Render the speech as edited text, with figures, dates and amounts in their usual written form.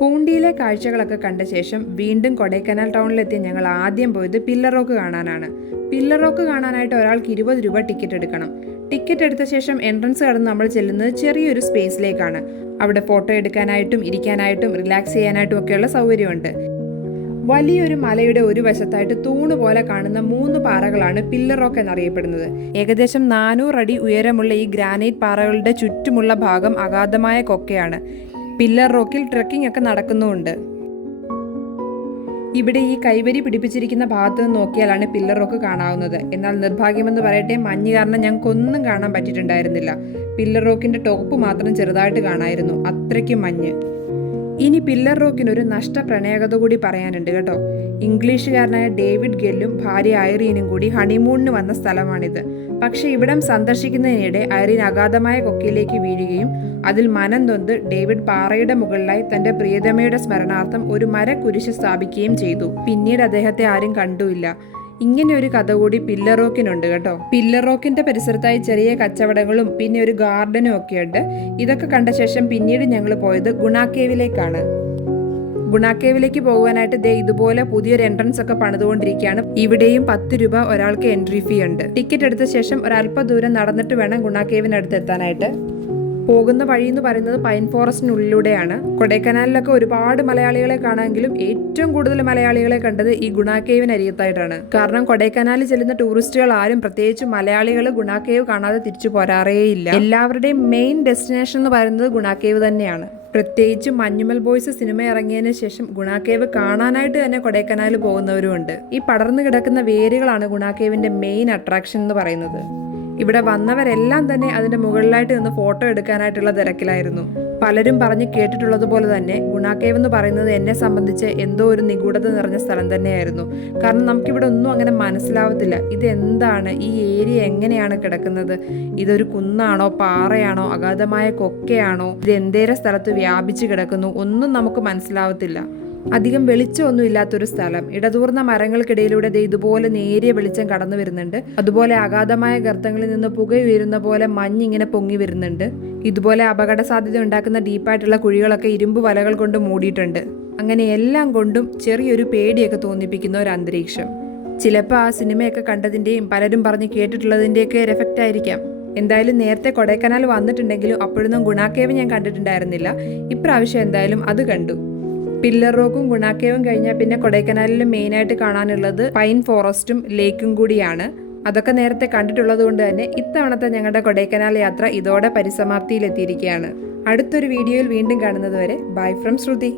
പൂണ്ടിയിലെ കാഴ്ചകളൊക്കെ കണ്ട ശേഷം വീണ്ടും കൊടൈക്കനാൽ ടൗണിലെത്തിയ ഞങ്ങൾ ആദ്യം പോയത് പില്ലർ റോക്ക് കാണാനാണ്. പില്ലർ റോക്ക് കാണാനായിട്ട് ഒരാൾക്ക് 20 രൂപ ടിക്കറ്റ് എടുക്കണം. ടിക്കറ്റ് എടുത്ത ശേഷം എൻട്രൻസ് കടന്ന് നമ്മൾ ചെല്ലുന്നത് ചെറിയൊരു സ്പേസിലേക്കാണ്. അവിടെ ഫോട്ടോ എടുക്കാനായിട്ടും ഇരിക്കാനായിട്ടും റിലാക്സ് ചെയ്യാനായിട്ടും ഒക്കെയുള്ള സൗകര്യമുണ്ട്. വലിയൊരു മലയുടെ ഒരു വശത്തായിട്ട് തൂണ് പോലെ കാണുന്ന 3 പാറകളാണ് പില്ലർ റോക്ക് എന്നറിയപ്പെടുന്നത്. ഏകദേശം 400 അടി ഉയരമുള്ള ഈ ഗ്രാനൈറ്റ് പാറകളുടെ ചുറ്റുമുള്ള ഭാഗം അഗാധമായ കൊക്കയാണ്. പില്ലർ റോക്കിൽ ട്രെക്കിംഗ് ഒക്കെ നടക്കുന്നുമുണ്ട്. ഇവിടെ ഈ കൈവരി പിടിപ്പിച്ചിരിക്കുന്ന ഭാഗത്ത് നിന്ന് നോക്കിയാലാണ് പില്ലർ റോക്ക് കാണാവുന്നത്. എന്നാൽ നിർഭാഗ്യമെന്ന് പറയട്ടെ, മഞ്ഞ് കാരണം ഞങ്ങൾക്കൊന്നും കാണാൻ പറ്റിയിട്ടുണ്ടായിരുന്നില്ല. പില്ലർ റോക്കിന്റെ ടോപ്പ് മാത്രം ചെറുതായിട്ട് കാണായിരുന്നു, അത്രയ്ക്കും മഞ്ഞ്. ഇനി പില്ലർ റോക്കിനൊരു നഷ്ടപ്രണയകത കൂടി പറയാനുണ്ട് കേട്ടോ. ഇംഗ്ലീഷുകാരനായ ഡേവിഡ് ഗെല്ലും ഭാര്യ ഐറീനും കൂടി ഹണിമൂണിന് വന്ന സ്ഥലമാണിത്. പക്ഷേ ഇവിടം സന്ദർശിക്കുന്നതിനിടെ ഐറീൻ അഗാധമായ കൊക്കയിലേക്ക് വീഴുകയും അതിൽ മനം നൊന്ത് ഡേവിഡ് പാറയുടെ മുകളിലായി തന്റെ പ്രിയതമയുടെ സ്മരണാർത്ഥം ഒരു മരക്കുരിശ് സ്ഥാപിക്കുകയും ചെയ്തു. പിന്നീട് അദ്ദേഹത്തെ ആരും കണ്ടുമില്ല. ഇങ്ങനെ ഒരു കഥ കൂടി പില്ലർ റോക്കിനുണ്ട് കേട്ടോ. പില്ലർ റോക്കിന്റെ പരിസരത്തായി ചെറിയ കച്ചവടങ്ങളും പിന്നെ ഒരു ഗാർഡനും ഒക്കെ ഉണ്ട്. ഇതൊക്കെ കണ്ട ശേഷം പിന്നീട് ഞങ്ങൾ പോയത് ഗുണാക്കേവിലേക്കാണ്. ഗുണാക്കേവിലേക്ക് പോകുവാനായിട്ട് ഇതുപോലെ പുതിയൊരു എൻട്രൻസ് ഒക്കെ പണിതുകൊണ്ടിരിക്കുകയാണ്. ഇവിടെയും 10 രൂപ ഒരാൾക്ക് എൻട്രി ഫീ ഉണ്ട്. ടിക്കറ്റ് എടുത്ത ശേഷം ഒരല്പ ദൂരം നടന്നിട്ട് വേണം ഗുണാക്കേവിനടുത്ത് എത്താനായിട്ട്. പോകുന്ന വഴി എന്ന് പറയുന്നത് പൈൻ ഫോറസ്റ്റിനുള്ളിലൂടെയാണ്. കൊടൈക്കനാലിലൊക്കെ ഒരുപാട് മലയാളികളെ കാണാമെങ്കിലും ഏറ്റവും കൂടുതൽ മലയാളികളെ കണ്ടത് ഈ ഗുണാക്കേവിന് അരികത്തായിട്ടാണ്. കാരണം കൊടൈക്കനാലിൽ ചെല്ലുന്ന ടൂറിസ്റ്റുകൾ ആരും, പ്രത്യേകിച്ച് മലയാളികൾ, ഗുണാക്കേവ് കാണാതെ തിരിച്ചു പോരാറേയില്ല. എല്ലാവരുടെയും മെയിൻ ഡെസ്റ്റിനേഷൻ എന്ന് പറയുന്നത് ഗുണാക്കേവ് തന്നെയാണ്. പ്രത്യേകിച്ച് മഞ്ഞുമൽ ബോയ്സ് സിനിമ ഇറങ്ങിയതിന് ശേഷം ഗുണാക്കേവ് കാണാനായിട്ട് തന്നെ കൊടൈക്കനാലിൽ പോകുന്നവരുമുണ്ട്. ഈ പടർന്നു കിടക്കുന്ന വേരുകളാണ് ഗുണാക്കേവിന്റെ മെയിൻ അട്രാക്ഷൻ എന്ന് പറയുന്നത്. ഇവിടെ വന്നവരെല്ലാം തന്നെ അതിന്റെ മുകളിലായിട്ട് നിന്ന് ഫോട്ടോ എടുക്കാനായിട്ടുള്ള തിരക്കിലായിരുന്നു. പലരും പറഞ്ഞ് കേട്ടിട്ടുള്ളതുപോലെ തന്നെ ഗുണാക്കേവ് എന്ന് പറയുന്നത് എന്നെ സംബന്ധിച്ച് എന്തോ ഒരു നിഗൂഢത നിറഞ്ഞ സ്ഥലം തന്നെയായിരുന്നു. കാരണം നമുക്കിവിടെ ഒന്നും അങ്ങനെ മനസ്സിലാവത്തില്ല. ഇതെന്താണ്, ഈ ഏരിയ എങ്ങനെയാണ് കിടക്കുന്നത്, ഇതൊരു കുന്നാണോ പാറയാണോ അഗാധമായ കൊക്കയാണോ, ഇത് എന്തേരം സ്ഥലത്ത് വ്യാപിച്ചു കിടക്കുന്നു, ഒന്നും നമുക്ക് മനസ്സിലാവത്തില്ല. അധികം വെളിച്ചമൊന്നും ഇല്ലാത്തൊരു സ്ഥലം. ഇടതൂർന്ന മരങ്ങൾക്കിടയിലൂടെ ഇതുപോലെ നേരിയ വെളിച്ചം കടന്നു വരുന്നുണ്ട്. അതുപോലെ അഗാധമായ ഗർത്തങ്ങളിൽ നിന്ന് പുകയുയരുന്ന പോലെ മഞ്ഞിങ്ങനെ പൊങ്ങി വരുന്നുണ്ട്. ഇതുപോലെ അപകട സാധ്യത ഉണ്ടാക്കുന്ന ഡീപ്പായിട്ടുള്ള കുഴികളൊക്കെ ഇരുമ്പ് വലകൾ കൊണ്ട് മൂടിയിട്ടുണ്ട്. അങ്ങനെ എല്ലാം കൊണ്ടും ചെറിയൊരു പേടിയൊക്കെ തോന്നിപ്പിക്കുന്ന ഒരു അന്തരീക്ഷം. ചിലപ്പോൾ ആ സിനിമയൊക്കെ കണ്ടതിൻ്റെയും പലരും പറഞ്ഞ് കേട്ടിട്ടുള്ളതിൻ്റെയൊക്കെ ഒരു എഫക്റ്റ് ആയിരിക്കാം. എന്തായാലും നേരത്തെ കൊടൈക്കനാൽ വന്നിട്ടുണ്ടെങ്കിലും അപ്പോഴൊന്നും ഗുണാക്കേവ് ഞാൻ കണ്ടിട്ടുണ്ടായിരുന്നില്ല. ഇപ്രാവശ്യം എന്തായാലും അത് കണ്ടു. പില്ലർ റോക്കും ഗുണാക്കേവും കഴിഞ്ഞാൽ പിന്നെ കൊടൈക്കനാലിൽ മെയിനായിട്ട് കാണാനുള്ളത് പൈൻ ഫോറസ്റ്റും ലേക്കും കൂടിയാണ്. അതൊക്കെ നേരത്തെ കണ്ടിട്ടുള്ളത് കൊണ്ട് തന്നെ ഇത്തവണത്തെ ഞങ്ങളുടെ കൊടൈക്കനാൽ യാത്ര ഇതോടെ പരിസമാപ്തിയിലെത്തിയിരിക്കുകയാണ്. അടുത്തൊരു വീഡിയോയിൽ വീണ്ടും കാണുന്നത് വരെ ബൈ ഫ്രം ശ്രുതി.